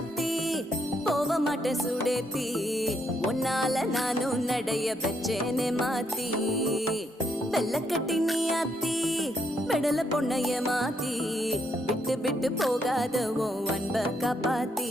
ஆத்தி போக மாட்டேன் சுடேத்தி உன்னால நானும் நடைய வச்சேனே மாத்தி வெள்ளக்கட்டி நீ ஆத்தி பெடல பொண்ணைய மாத்தி விட்டு விட்டு போகாத உன் அன்ப காப்பாத்தி